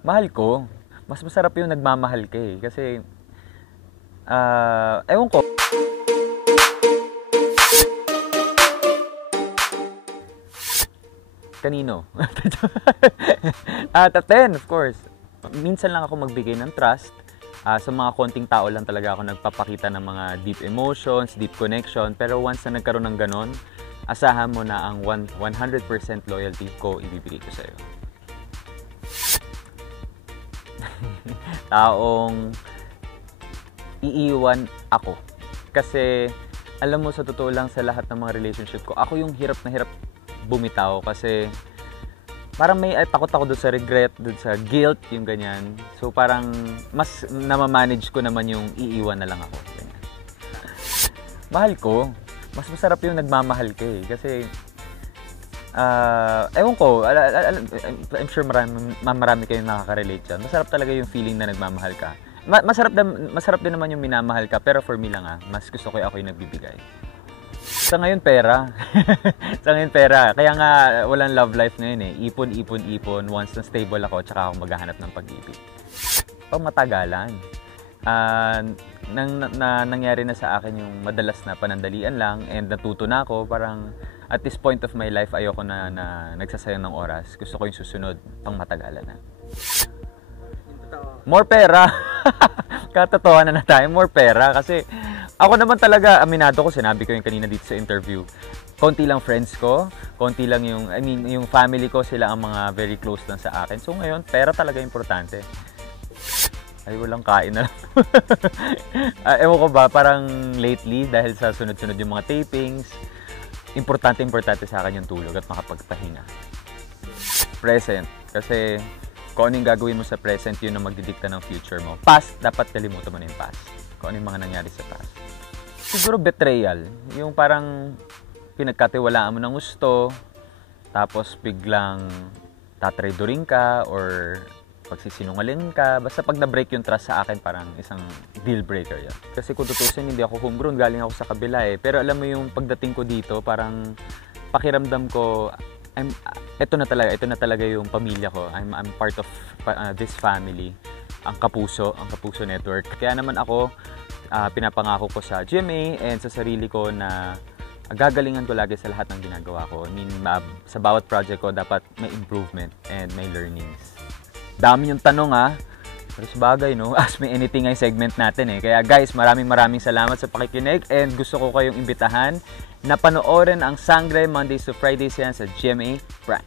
Mahal ko. Mas masarap yung nagmamahal ka eh. Kasi, ewan ko. Kanino? At 10, of course. Minsan lang ako magbigay ng trust. Sa mga konting tao lang talaga ako nagpapakita ng mga deep emotions, deep connection. Pero once na nagkaroon ng ganon, asahan mo na ang 100% loyalty ko ibibigay ko sa'yo. Taong iiwan ako. Kasi alam mo, sa totoo lang, sa lahat ng mga relationship ko, ako yung hirap na hirap bumitaw kasi parang may takot ako doon sa regret, doon sa guilt, yung ganyan. So parang mas namamanage ko naman yung iiwan na lang ako. Ganyan. Mahal ko. Mas masarap yung nagmamahal ka eh. Kasi, ewan ko, I'm sure marami kayong nakaka-relate dyan. Masarap talaga yung feeling na nagmamahal ka. Masarap din naman yung minamahal ka, pero for me lang mas gusto ko ako yung nagbibigay. Sa ngayon, pera. Sa ngayon, pera. Kaya nga, walang love life ngayon eh. Ipon, ipon, ipon. Once na stable ako, tsaka ako maghahanap ng pag-ibig. Matagalan. Nangyari na sa akin yung madalas na panandalian lang and natuto na ako. Parang at this point of my life, ayoko na nagsasayang ng oras. Gusto ko yung susunod, pang matagalan na. More pera. Katotohanan na tayo, more pera. Kasi ako naman talaga, aminado ko, sinabi ko yung kanina dito sa interview, konti lang friends ko, konti lang yung family ko, sila ang mga very close lang sa akin. So ngayon, pera talaga importante. Ay, walang kain na lang. Ewan ko ba, parang lately, dahil sa sunod-sunod yung mga tapings, importante sa akin yung tulog at makapagpahinga. Present. Kasi kung ano yung gagawin mo sa present, yun ang magdidikta ng future mo. Past, dapat kalimutan mo na yung past. Kung ano yung mga nangyari sa past. Siguro betrayal. Yung parang pinagkatiwalaan mo ng gusto, tapos biglang tatraidoring ka or pagsisinungaling ka. Basta pag na-break yung trust sa akin, parang isang deal breaker yan. Kasi kung tutusin, hindi ako homegrown, galing ako sa kabila eh. Pero alam mo yung pagdating ko dito, parang pakiramdam ko, ito na talaga yung pamilya ko. I'm part of this family. Ang Kapuso Network. Kaya naman ako, pinapangako ko sa GMA and sa sarili ko na gagalingan ko lagi sa lahat ng ginagawa ko. I mean, sa bawat project ko, dapat may improvement and may learnings. Dami yung tanong pero sa bagay, no? Ask Me Anything ay segment natin eh. Kaya guys, maraming salamat sa pakikinig and gusto ko kayong imbitahan na panoorin ang Sangre Mondays to Fridays yan sa GMA Prime.